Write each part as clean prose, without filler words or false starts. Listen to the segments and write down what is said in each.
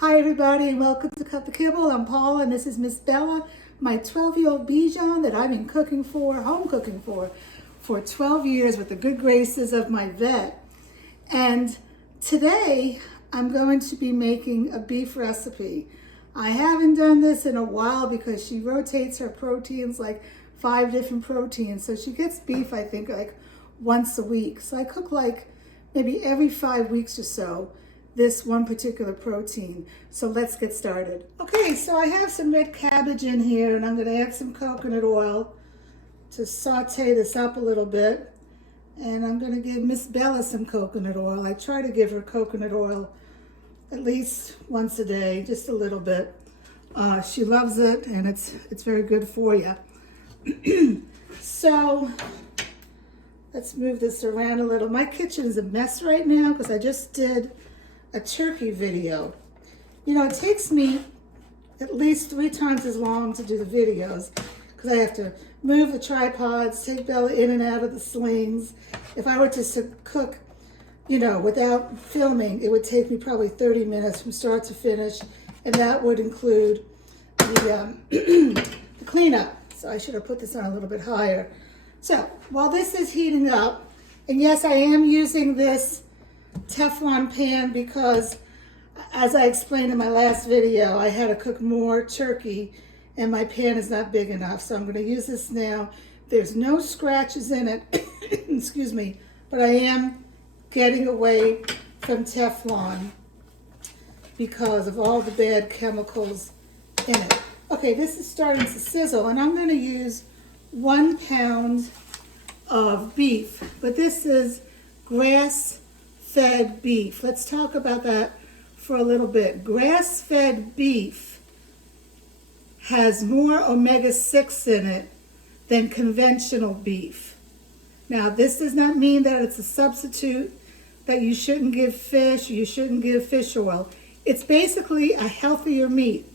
Hi everybody and welcome to Cut the Kibble. I'm Paula and this is Miss Bella, my 12-year-old Bichon that I've been home cooking for 12 years with the good graces of my vet. And today I'm going to be making a beef recipe. I haven't done this in a while because she rotates her proteins, like 5 different proteins. So she gets beef, I think, like once a week. So I cook like maybe every 5 weeks or so this one particular protein. So let's get started. Okay, so I have some red cabbage in here and I'm gonna add some coconut oil to saute this up a little bit. And I'm gonna give Miss Bella some coconut oil. I try to give her coconut oil at least once a day, just a little bit. She loves it and it's very good for you. So let's move this around a little. My kitchen is a mess right now because I just did a turkey video. You know, it takes me at least 3 times as long to do the videos because I have to move the tripods, take Bella in and out of the slings. If I were to cook, you know, without filming, it would take me probably 30 minutes from start to finish, and that would include the, the cleanup. So I should have put this on a little bit higher. So while this is heating up, and yes, I am using this Teflon pan because, as I explained in my last video, I had to cook more turkey and my pan is not big enough. So I'm going to use this now. There's no scratches in it, excuse me, but I am getting away from Teflon because of all the bad chemicals in it. Okay, this is starting to sizzle and I'm going to use 1 pound of beef, but this is grass-fed beef. Let's talk about that for a little bit. Grass-fed beef has more omega-6 in it than conventional beef. Now, this does not mean that it's a substitute, that you shouldn't give fish, you shouldn't give fish oil. It's basically a healthier meat.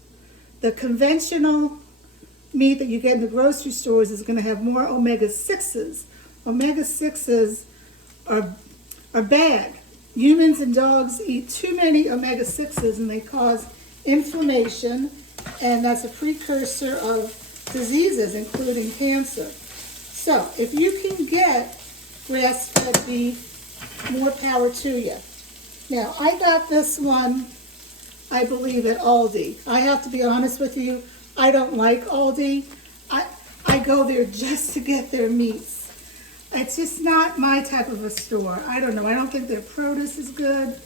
The conventional meat that you get in the grocery stores is going to have more omega-6s. Omega-6s are bad. Humans and dogs eat too many omega-6s and they cause inflammation, and that's a precursor of diseases, including cancer. So if you can get grass-fed beef, more power to you. Now, I got this one, I believe, at Aldi. I have to be honest with you, I don't like Aldi. I go there just to get their meats. It's just not my type of a store. I don't know. I don't think their produce is good.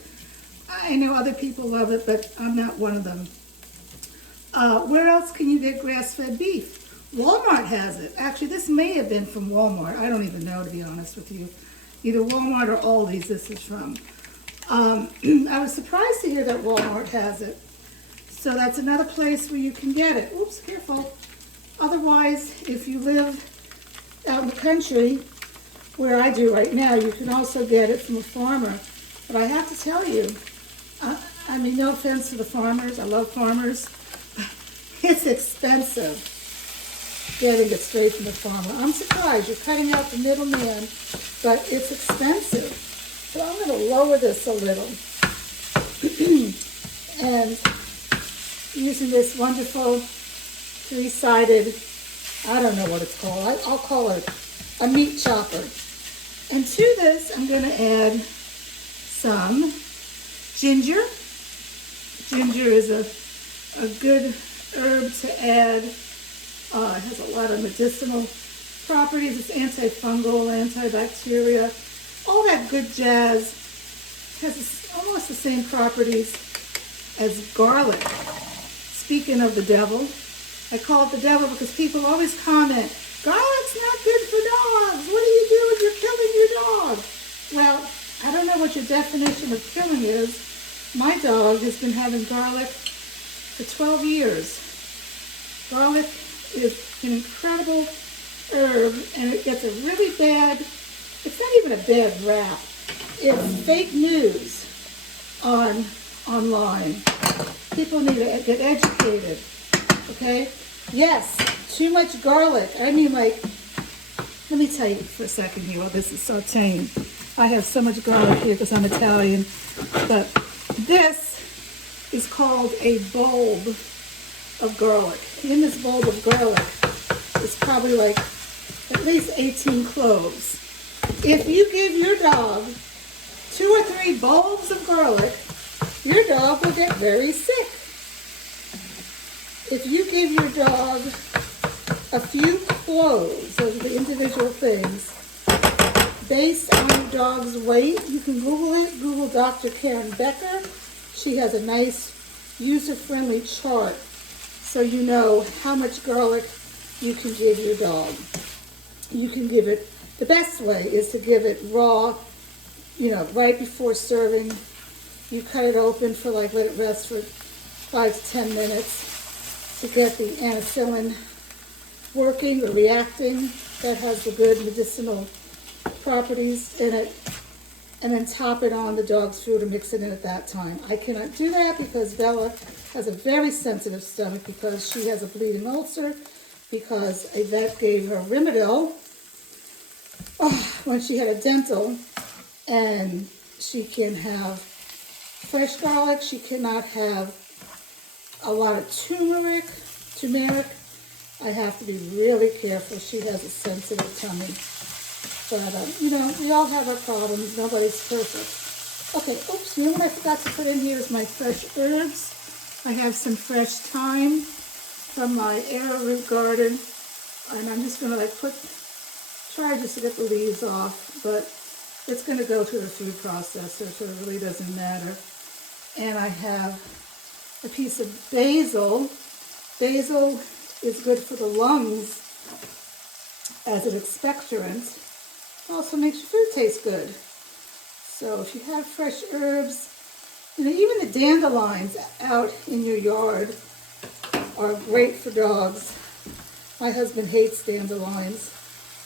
I know other people love it, but I'm not one of them. Where else can you get grass-fed beef? Walmart has it. Actually, this may have been from Walmart. I don't even know, to be honest with you. Either Walmart or Aldi's this is from. I was surprised to hear that Walmart has it. So that's another place where you can get it. Oops, careful. Otherwise, if you live out in the country, where I do right now, you can also get it from a farmer. But I have to tell you, I mean, no offense to the farmers, I love farmers. It's expensive getting it straight from the farmer. I'm surprised, you're cutting out the middleman, but it's expensive. So I'm going to lower this a little. And using this wonderful 3-sided, I don't know what it's called. I'll call it a meat chopper. And to this, I'm going to add some ginger. Ginger is a good herb to add. It has a lot of medicinal properties. It's antifungal, antibacterial, all that good jazz. It has almost the same properties as garlic. Speaking of the devil, I call it the devil because people always comment, garlic's not good for dogs. What do you do if you're killing your dog? Well, I don't know what your definition of killing is. My dog has been having garlic for 12 years. Garlic is an incredible herb, and it gets a really bad, it's not even a bad rap. It's fake news online. People need to get educated, okay? Yes, too much garlic. I mean, like, let me tell you for a second here while this is sauteing. I have so much garlic here because I'm Italian, but this is called a bulb of garlic. In this bulb of garlic is probably like at least 18 cloves. If you give your dog 2 or 3 bulbs of garlic, your dog will get very sick. If you give your dog a few cloves of the individual things, based on your dog's weight, you can Google it. Google Dr. Karen Becker. She has a nice user-friendly chart so you know how much garlic you can give your dog. You can give it, the best way is to give it raw, right before serving. You cut it open for let it rest for 5 to 10 minutes to get the anicillin working or reacting. That has the good medicinal properties in it, and then top it on the dog's food or mix it in at that time. I cannot do that because Bella has a very sensitive stomach because she has a bleeding ulcer, because a vet gave her Rimadyl when she had a dental, and she can have fresh garlic. She cannot have a lot of turmeric. I have to be really careful. She has a sensitive tummy. But, we all have our problems. Nobody's perfect. Okay, oops, what I forgot to put in here is my fresh herbs. I have some fresh thyme from my arrowroot garden. And I'm just going to try just to get the leaves off. But it's going to go through the food processor, so it really doesn't matter. And I have a piece of basil. Basil is good for the lungs as an expectorant. Also makes your food taste good. So if you have fresh herbs, even the dandelions out in your yard are great for dogs. My husband hates dandelions.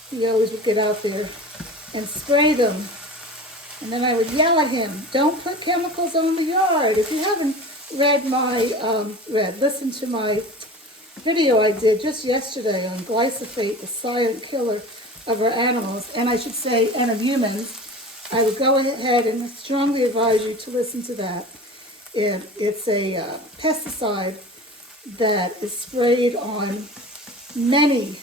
He always would get out there and spray them. And then I would yell at him, don't put chemicals on the yard. If you haven't listened to my video I did just yesterday on glyphosate, the silent killer of our animals, and I should say, and of humans, I would go ahead and strongly advise you to listen to that. It's a pesticide that is sprayed on many,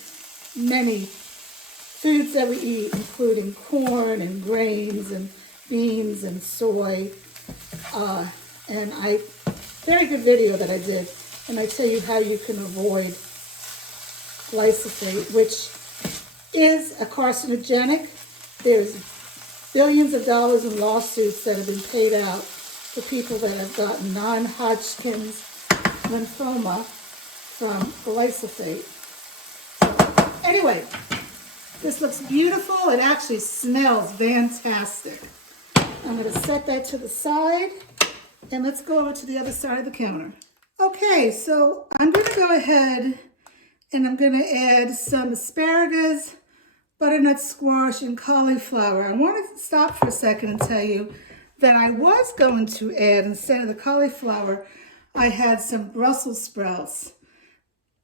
many foods that we eat, including corn and grains and beans and soy. And very good video that I did, and I tell you how you can avoid glyphosate, which is a carcinogenic. There's billions of dollars in lawsuits that have been paid out for people that have gotten non-Hodgkin's lymphoma from glyphosate. So, anyway, this looks beautiful. It actually smells fantastic. I'm going to set that to the side, and let's go over to the other side of the counter. Okay, so I'm going to go ahead and I'm going to add some asparagus, butternut squash, and cauliflower. I want to stop for a second and tell you that I was going to add, instead of the cauliflower, I had some Brussels sprouts.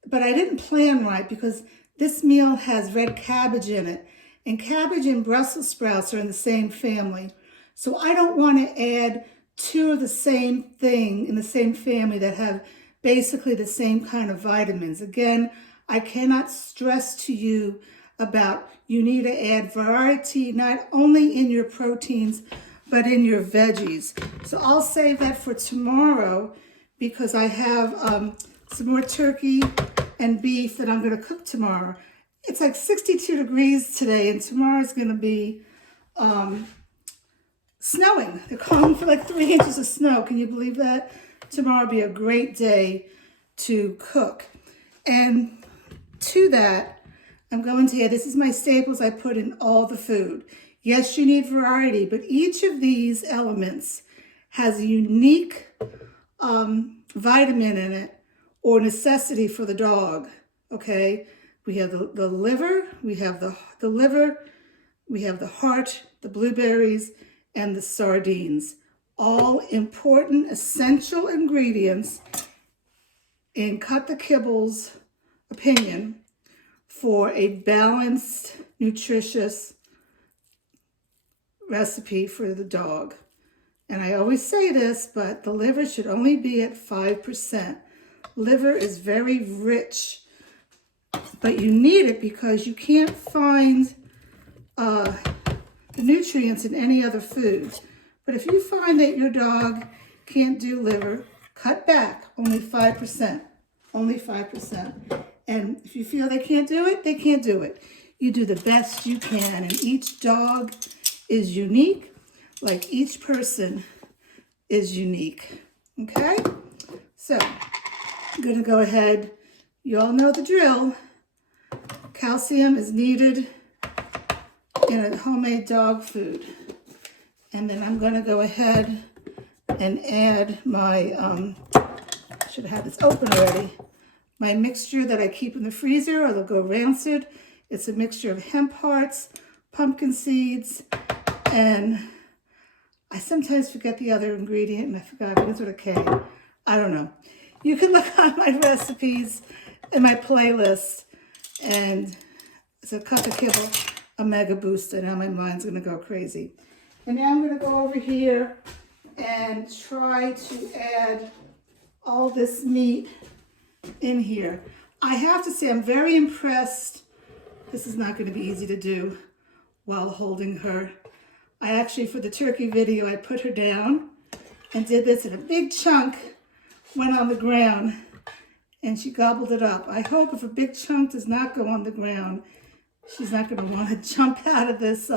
But I didn't plan right because this meal has red cabbage in it. And cabbage and Brussels sprouts are in the same family. So I don't want to add 2 of the same thing in the same family that have basically the same kind of vitamins. Again, I cannot stress to you about you need to add variety not only in your proteins, but in your veggies. So I'll save that for tomorrow because I have some more turkey and beef that I'm going to cook tomorrow. It's like 62 degrees today, and tomorrow's going to be snowing. They're calling for like 3 inches of snow. Can you believe that? Tomorrow will be a great day to cook. And to that, I'm going to add, this is my staples I put in all the food. Yes, you need variety, but each of these elements has a unique vitamin in it or necessity for the dog, okay? We have the liver, we have the liver, we have the heart, the blueberries, and the sardines. All important, essential ingredients in Cut the Kibble's opinion for a balanced, nutritious recipe for the dog. And I always say this, but the liver should only be at 5%. Liver is very rich, but you need it because you can't find the nutrients in any other food. But if you find that your dog can't do liver, cut back, only 5%, only 5%. And if you feel they can't do it, they can't do it. You do the best you can, and each dog is unique, like each person is unique, okay? So, I'm gonna go ahead, you all know the drill. Calcium is needed in a homemade dog food. And then I'm gonna go ahead and add my, should have had this open already, my mixture that I keep in the freezer or they'll go rancid. It's a mixture of hemp hearts, pumpkin seeds, and I sometimes forget the other ingredient, and I forgot it begins with a K. I don't know. You can look on my recipes in my playlist, and it's a cup of kibble, a mega booster. Now my mind's gonna go crazy. And now I'm gonna go over here and try to add all this meat in here. I have to say I'm very impressed. This is not gonna be easy to do while holding her. I actually, for the turkey video, I put her down and did this in a big chunk, went on the ground, and she gobbled it up. I hope if a big chunk does not go on the ground, she's not gonna wanna jump out of this,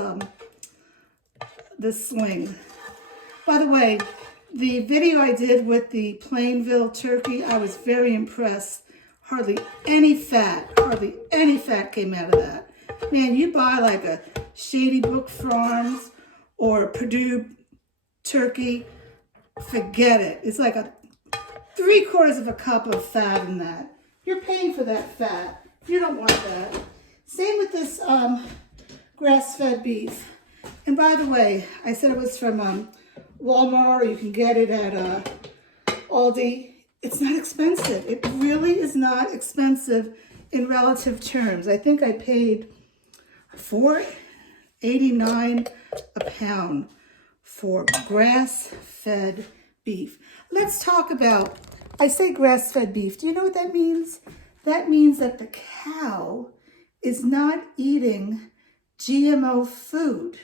this sling. By the way, the video I did with the Plainville turkey, I was very impressed. Hardly any fat came out of that. Man, you buy like a Shady Brook Farms or Purdue turkey, forget it. It's like a 3/4 of a cup of fat in that. You're paying for that fat. You don't want that. Same with this grass-fed beef. And by the way, I said it was from Walmart, or you can get it at Aldi. It's not expensive. It really is not expensive in relative terms. I think I paid $4.89 a pound for grass-fed beef. Let's talk about, I say grass-fed beef. Do you know what that means? That means that the cow is not eating GMO food,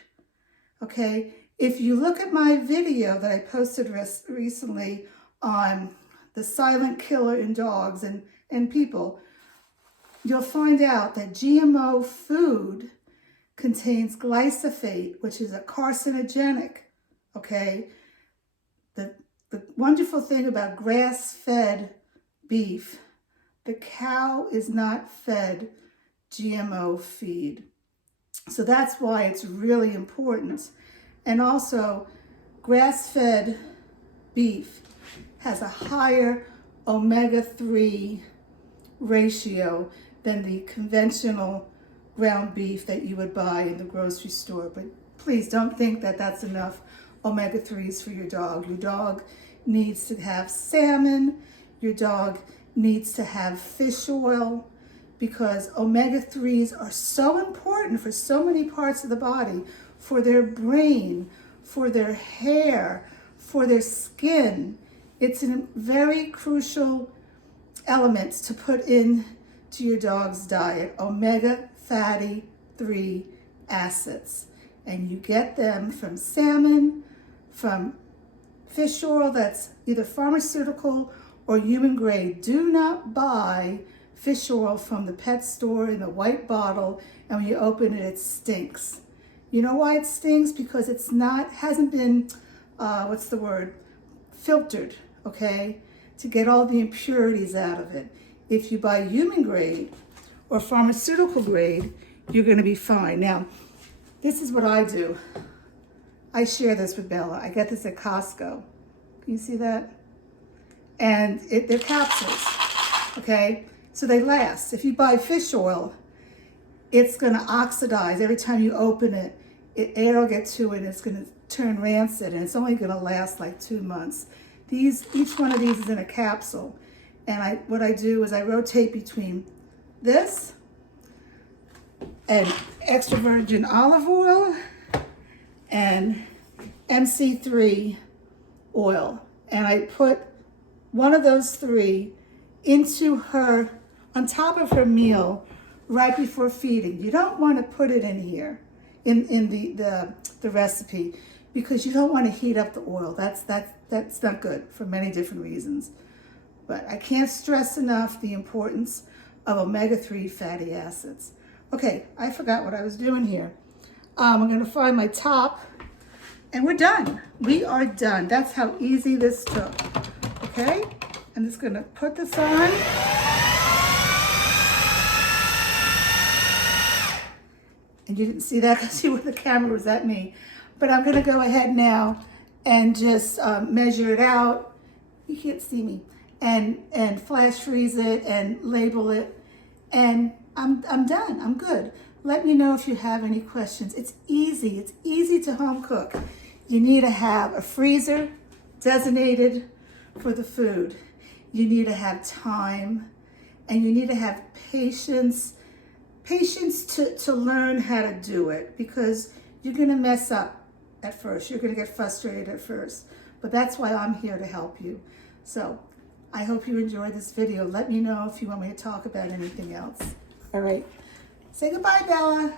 okay? If you look at my video that I posted recently on the silent killer in dogs and people, you'll find out that GMO food contains glyphosate, which is a carcinogenic, okay? The wonderful thing about grass-fed beef, the cow is not fed GMO feed. So that's why it's really important. And also, grass-fed beef has a higher omega-3 ratio than the conventional ground beef that you would buy in the grocery store. But please don't think that that's enough omega-3s for your dog. Your dog needs to have salmon. Your dog needs to have fish oil, because omega-3s are so important for so many parts of the body, for their brain, for their hair, for their skin. It's a very crucial element to put in to your dog's diet, omega fatty 3 acids. And you get them from salmon, from fish oil that's either pharmaceutical or human grade. Do not buy fish oil from the pet store in a white bottle, and when you open it, it stinks. You know why it stinks? Because it's not, hasn't been, filtered, okay, to get all the impurities out of it. If you buy human grade or pharmaceutical grade, you're gonna be fine. Now, this is what I do. I share this with Bella. I get this at Costco. Can you see that? And they're capsules, okay? So they last. If you buy fish oil, it's gonna oxidize. Every time you open it, air will get to it, and it's gonna turn rancid, and it's only gonna last like 2 months. Each one of these is in a capsule. And what I do is I rotate between this and extra virgin olive oil and MC3 oil. And I put one of those three into her, on top of her meal right before feeding. You don't want to put it in here, in the recipe, because you don't want to heat up the oil. That's not good for many different reasons. But I can't stress enough the importance of omega-3 fatty acids. Okay, I forgot what I was doing here. I'm gonna fry my top, and we're done. We are done. That's how easy this took. Okay, I'm just gonna put this on. And you didn't see that because the camera was at me. But I'm gonna go ahead now and just measure it out. You can't see me. And flash freeze it and label it. And I'm done, I'm good. Let me know if you have any questions. It's easy to home cook. You need to have a freezer designated for the food. You need to have time, and you need to have patience to learn how to do it, because you're gonna mess up at first. You're gonna get frustrated at first, but that's why I'm here to help you. So I hope you enjoyed this video. Let me know if you want me to talk about anything else. All right, say goodbye, Bella.